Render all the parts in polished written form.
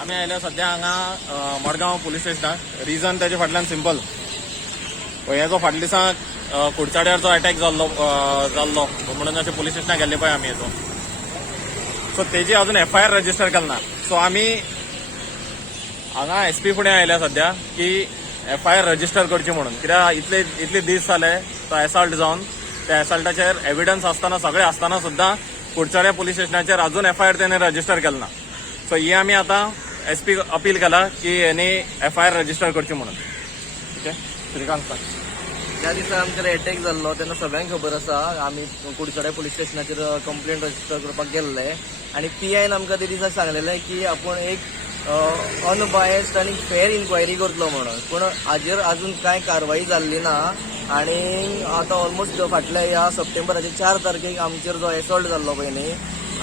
आम्ही आयल्या सध्या हांगा मडगांव पुलीस स्टेशनाक. रिजन त्याच्या फाटल्यान सिंपल. हेजो फाटल्या दिसाक कुडचाड्यारचो अटॅक जाल्लो म्हणून अशें पुलीस स्टेशनाक गेल्ले पळय आमी हेजो. सो तेजी अजून FIR रजिस्टर केल ना. सो आमी हांगा SP फुडें आयल्या सध्या की FIR रजिस्टर करची म्हणून. कित्याक इतले दीस जाले तो एसॉल्ट जावन त्या एसॉल्टाचेर एविडन्स आसतना सगळे आसतना सुद्दां कुडचड्या पुलीस स्टेशनाचेर अजून FIR तेणे रजिस्टर केल ना. सो ही आमी आतां SP अपील केला की हेणी FIR रजिस्टर करची म्हणून. ठीक आहे. श्रीकांत सर, ज्या दिसा आमच्याकडे अटॅक जाल्लो तेन्ना सगळ्यांक खबर आसा. आमी कुडचड्या पुलीस स्टेशनाचेर कंप्लेंट रजिस्टर करपाक गेल्ले आनी PIन आमकां ते दिसा सांगलेलें की आपण एक अनबायस्ड आणि फेअर इन्क्वायरी करतलो म्हणून. पूण हाजेर अजून कांय कारवाई जाल्ली ना आणि आता ऑलमोस्ट फाटल्या ह्या सप्टेंबराच्या 4 तारखेक आमचेर जो एसॉल्ट जाल्लो पळय न्ही,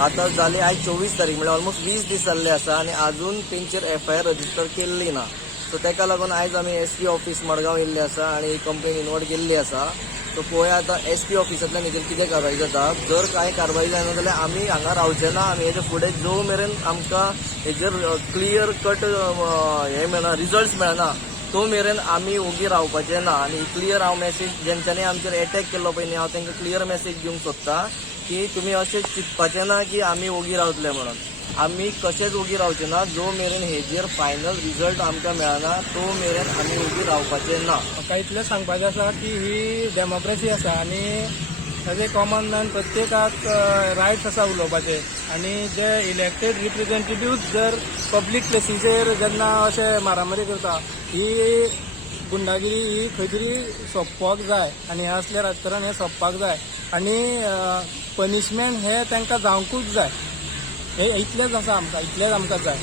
आता जाली आयज 24 तारीख म्हणजे ऑलमोस्ट 20 दीस जाल्ले आसा आणि अजून तेंचेर FIR रजिस्टर केल्ली ना. सो तेका लागून आयज आमी SP ऑफिस मडगांव येयल्ले आसा आणि कंप्लेन इनवर्ट केल्ली आसा. सो पळोवया आता SP ऑफिसांतल्यान हेजेर कितें कारवाई जाता. जर कांय कारवाई जायना जाल्यार आमी हांगा रावचे ना. आमी हेजे फुडें जो मेरेन आमकां हेजेर क्लियर कट हे मेळना, रिजल्ट्स मेळना तो मेरेन आमी ओगी रावपाचे ना. आनी क्लियर हांव मेसेज जेंच्यांनी आमचेर अटॅक केल्लो पळय न्ही, हांव तांकां क्लियर मेसेज दिवंक सोदतां की तुमी अशें चिंतपाचें ना की आमी ओगी रावतले म्हणून. आमी कशेंच ओगी रावचे ना. जो मेरेन हेजेर फायनल रिजल्ट आमकां मेळना तो मेरेन आमी ओगी रावपाचे ना. म्हाका इतलें सांगपाचें आसा की ही डेमोक्रेसी आसा आनी एज ए कॉमन मॅन प्रत्येकाक रायट्स आसा उलोवपाचे. आनी जे इलेक्टेड रिप्रेझेंटेटिव्ह जर पब्लीक प्लेसीचेर जेन्ना अशें मारामारी करता, ही गुंडागिरी ही खंय तरी सोंपपाक जाय आनी हे असले राजकारण हे सोंपपाक जाय आनी पनिशमेंट हे तांकां जावंकूच जाय. हे इतलेंच आसा आमकां, इतलेंच आमकां जाय.